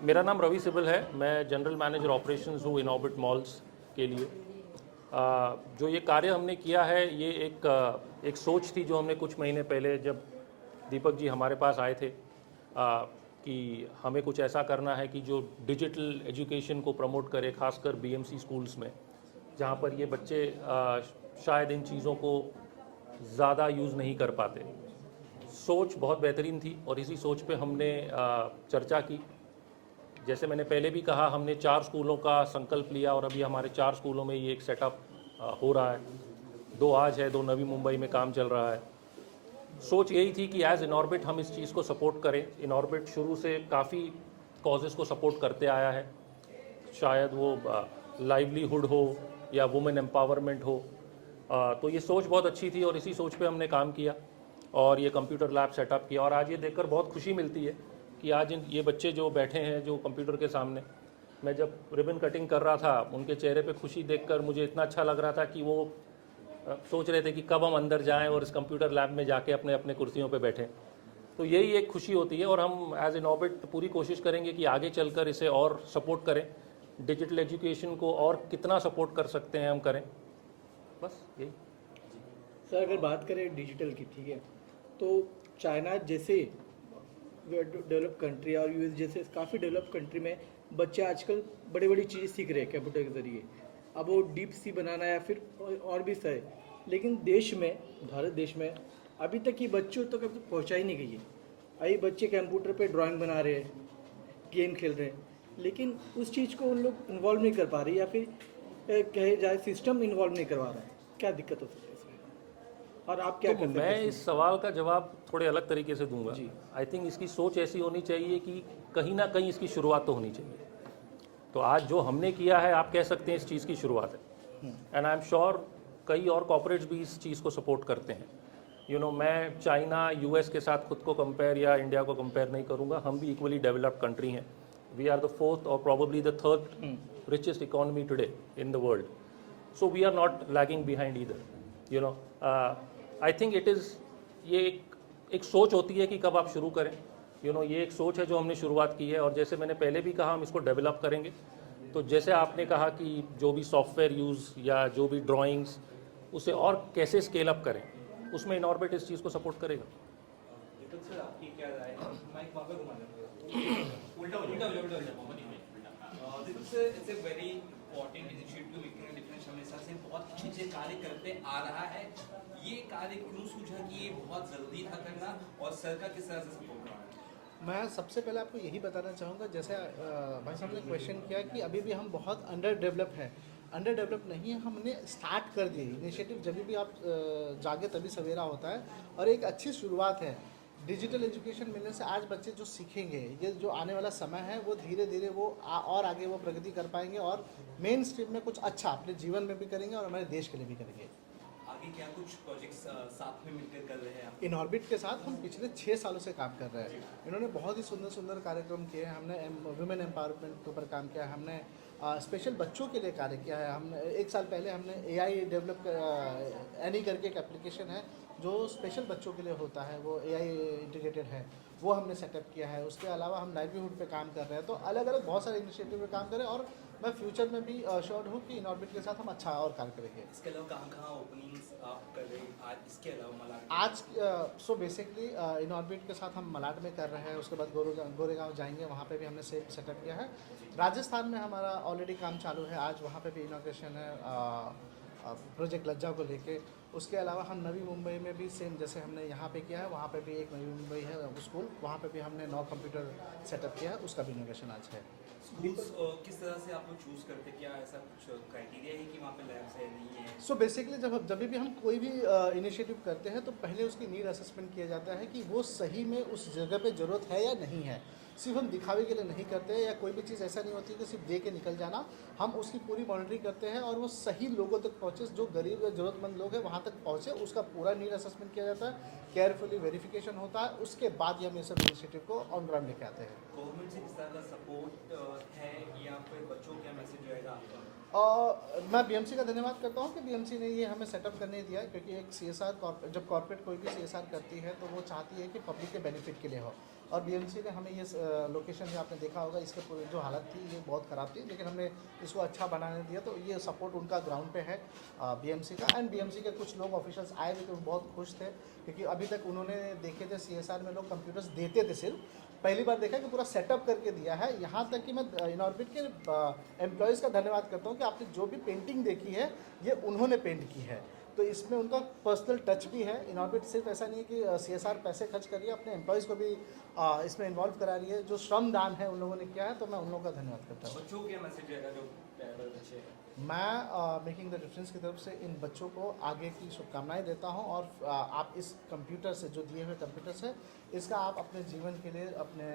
मेरा नाम रवि सिबल है। मैं जनरल मैनेजर ऑपरेशंस हूँ इनऑर्बिट मॉल्स के लिए। जो ये कार्य हमने किया है ये एक सोच थी जो हमने कुछ महीने पहले जब दीपक जी हमारे पास आए थे कि हमें कुछ ऐसा करना है कि जो डिजिटल एजुकेशन को प्रमोट करे, खासकर बीएमसी स्कूल्स में जहाँ पर ये बच्चे शायद इन चीज़ों को ज़्यादा यूज़ नहीं कर पाते। सोच बहुत बेहतरीन थी और इसी सोच पे हमने चर्चा की। जैसे मैंने पहले भी कहा, हमने 4 स्कूलों का संकल्प लिया और अभी हमारे 4 स्कूलों में ये एक सेटअप हो रहा है। 2 आज है, 2 नवी मुंबई में काम चल रहा है। सोच यही थी कि एज इनऑर्बिट हम इस चीज़ को सपोर्ट करें। इनऑर्बिट शुरू से काफ़ी कॉजेज़ को सपोर्ट करते आया है, शायद वो लाइवलीहुड हो या वुमेन एम्पावरमेंट हो। तो ये सोच बहुत अच्छी थी और इसी सोच पे हमने काम किया और ये कंप्यूटर लैब सेटअप किया। और आज ये देखकर बहुत खुशी मिलती है कि आज ये बच्चे जो बैठे हैं जो कंप्यूटर के सामने, मैं जब रिबन कटिंग कर रहा था उनके चेहरे पे खुशी देखकर मुझे इतना अच्छा लग रहा था कि वो सोच रहे थे कि कब हम अंदर जाएं और इस कंप्यूटर लैब में जाके अपने अपने कुर्सियों पे बैठें। तो यही एक खुशी होती है और हम एज इनऑर्बिट पूरी कोशिश करेंगे कि आगे चलकर इसे और सपोर्ट करें। डिजिटल एजुकेशन को और कितना सपोर्ट कर सकते हैं हम करें, बस यही। सर अगर बात करें डिजिटल की, ठीक है, तो चाइना जैसे डेवलप कंट्री और यूएस जैसे काफ़ी डेवलप कंट्री में बच्चे आजकल बड़ी बड़ी चीज़ें सीख रहे हैं कंप्यूटर के ज़रिए। अब वो डीप सी बनाना या फिर और भी सही, लेकिन देश में, भारत देश में अभी तक ये बच्चों तक अभी पहुँचा ही नहीं गई है। अभी बच्चे कंप्यूटर पे ड्राइंग बना रहे हैं, गेम खेल रहे हैं, लेकिन उस चीज़ को उन लोग इन्वॉल्व नहीं कर पा रहे या फिर कहे जाए सिस्टम इन्वॉल्व नहीं करवा रहा है। क्या दिक्कत हो सकती है इसमें और आप क्या तो कर सकते मैं हैं इस सवाल का जवाब थोड़े अलग तरीके से दूंगा। जी। आई थिंक इसकी सोच ऐसी होनी चाहिए कि कहीं ना कहीं इसकी शुरुआत तो होनी चाहिए। तो आज जो हमने किया है आप कह सकते हैं इस चीज़ की शुरुआत है। एंड आई एम श्योर कई और कॉर्पोरेट्स भी इस चीज़ को सपोर्ट करते हैं। मैं चाइना यूएस के साथ खुद को कंपेयर या इंडिया को कंपेयर नहीं करूँगा। हम भी इक्वली डेवलप्ड कंट्री हैं। वी आर द 4th और probably the 3rd richest economy today in the world. So we are not lagging behind either. I think it is ये एक सोच होती है कि कब आप शुरू करें। ये एक सोच है जो हमने शुरुआत की है और जैसे मैंने पहले भी कहा हम इसको डेवलप करेंगे। तो जैसे आपने कहा कि जो भी सॉफ्टवेयर यूज़ या जो भी ड्राइंग्स उसे और कैसे स्केल अप करें, उसमें इनऑर्बिट इस चीज़ को सपोर्ट करेगा। दीपक सर, आपकी क्या राय है? माइक वहाँ पे घुमा दें। उल्टा Deepak sir, it's a very important initiative. Difference हमेशा से बहुत अच्छे से कार्य करते आ रहा है। ये कार्य क्यों सूझा कि ये बहुत जल्दी था करना और सर का किस तरह से सपोर्ट रहा है? मैं सबसे पहले आपको यही बताना चाहूँगा, जैसे भाई साहब ने क्वेश्चन किया कि अभी भी हम बहुत अंडर डेवलप है। अंडर डेवलप नहीं है, हमने स्टार्ट कर दिए इनिशिएटिव। जब भी आप जागे तभी सवेरा होता है और एक अच्छी शुरुआत है। डिजिटल एजुकेशन मिलने से आज बच्चे जो सीखेंगे, ये जो आने वाला समय है वो धीरे धीरे वो और आगे वो प्रगति कर पाएंगे और मेन स्ट्रीम में कुछ अच्छा अपने जीवन में भी करेंगे और हमारे देश के लिए भी करेंगे। आगे क्या कुछ प्रोजेक्ट्स साथ में मिलकर कर रहे हैं आप? इनऑर्बिट के साथ हम पिछले 6 सालों से काम कर रहे हैं। इन्होंने बहुत ही सुंदर सुंदर कार्यक्रम किए हैं। हमने वुमेन एम्पावरमेंट के ऊपर काम किया है, हमने स्पेशल बच्चों के लिए कार्य किया है। हमने 1 साल पहले हमने AI डेवलप एनी करके एक एप्लीकेशन है जो स्पेशल बच्चों के लिए होता है, वो AI इंटीग्रेटेड है, वो हमने सेटअप किया है। उसके अलावा हम लाइवलीहुड पे काम कर रहे हैं। तो अलग अलग बहुत सारे इनिशिएटिव पे काम कर रहे हैं और मैं फ्यूचर में भी श्योर हूँ कि इनऑर्बिट के साथ हम अच्छा और कार्य करेंगे। इसके अलावा कहाँ ओपनिंग्स आप कर रहे हैं आज? इसके अलावा मलाड आज सो बेसिकली इनऑर्बिट के साथ हम मलाड में कर रहे हैं, उसके बाद गोरेगांव जाएंगे, वहाँ पे भी हमने सेटअप किया है। राजस्थान में हमारा ऑलरेडी काम चालू है, आज वहाँ पे भी इनॉग्रेशन है प्रोजेक्ट लज्जा को लेके। उसके अलावा हम नवी मुंबई में भी सेम जैसे हमने यहाँ पे किया है, वहाँ पे भी एक नवी मुंबई है स्कूल, वहाँ पे भी हमने 9 कंप्यूटर सेटअप किया है, उसका भी इनॉग्रेशन आज है। स्कूल्स किस तरह से आप लोग चूज करते हैं? क्या ऐसा कुछ क्राइटेरिया है कि वहाँ पे लैब्स है नहीं है? सो बेसिकली जब भी हम कोई भी इनिशिएटिव करते हैं तो पहले उसकी नीड असेसमेंट किया जाता है कि वो सही में उस जगह पे ज़रूरत है या नहीं है। सिर्फ हम दिखावे के लिए नहीं करते या कोई भी चीज़ ऐसा नहीं होती कि सिर्फ दे के निकल जाना। हम उसकी पूरी मॉनिटरिंग करते हैं और वो सही लोगों तक पहुँचे, जो गरीब या ज़रूरतमंद लोग हैं वहाँ तक पहुँचे, उसका पूरा नीड असेसमेंट किया जाता है, केयरफुली वेरिफिकेशन होता है, उसके बाद ही हम ये सब इनिशिएटिव को ऑन ग्राउंड लेके आते हैं। गवर्नमेंट से किस तरह का सपोर्ट है या फिर बच्चों क्या मैसेज रहेगा आपका? मैं बीएमसी का धन्यवाद करता हूँ कि बीएमसी ने ये हमें सेटअप करने दिया, क्योंकि एक सीएसआर जब कॉर्पोरेट कोई भी सीएसआर करती है तो वो चाहती है कि पब्लिक के बेनिफिट के लिए हो, और बीएमसी ने हमें ये लोकेशन जो आपने देखा होगा इसके जो हालत थी ये बहुत ख़राब थी, लेकिन हमने इसको अच्छा बनाने दिया, तो ये सपोर्ट उनका ग्राउंड पे है बीएमसी का। एंड बीएमसी के कुछ लोग ऑफिशियल्स आए भी तो बहुत खुश थे, क्योंकि अभी तक उन्होंने देखे थे सीएसआर में लोग कंप्यूटर्स देते थे, सिर्फ पहली बार देखा कि पूरा सेटअप करके दिया है। यहाँ तक कि मैं इनऑर्बिट के एम्प्लॉयज़ का धन्यवाद करता हूँ कि आपने जो भी पेंटिंग देखी है ये उन्होंने पेंट की है, तो इसमें उनका पर्सनल टच भी है। इनऑर्बिट सिर्फ ऐसा नहीं है कि सीएसआर पैसे खर्च कर रही है, अपने एम्प्लॉयज़ को भी इसमें इन्वॉल्व करा रही है। जो श्रम दान है उन लोगों ने किया है, तो मैं उन लोगों का धन्यवाद करता हूँ। बच्चों को क्या मैसेज रहेगा जो बच्चे हैं? मैं मेकिंग द डिफरेंस की तरफ से इन बच्चों को आगे की शुभकामनाएं देता हूं, और आप इस कंप्यूटर से, जो दिए हुए कंप्यूटर से, इसका आप अपने जीवन के लिए, अपने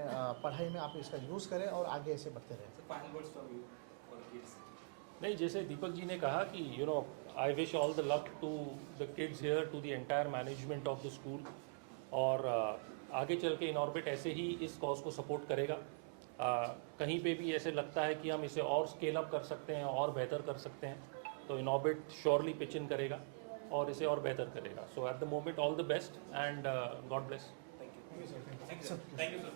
पढ़ाई में आप इसका यूज़ करें और आगे ऐसे बढ़ते रहें। So final words from you for the kids. नहीं, जैसे दीपक जी ने कहा कि I wish all the luck to the kids here, to the entire management of the school, और आगे चल के इनऑर्बिट ऐसे ही इस कॉज को सपोर्ट करेगा। कहीं पे भी ऐसे लगता है कि हम इसे और स्केल अप कर सकते हैं और बेहतर कर सकते हैं, तो इनऑर्बिट श्योरली पिच इन करेगा और इसे और बेहतर करेगा। So at the moment all the best and God bless. Thank you. Thank you, sir. Thank you, sir.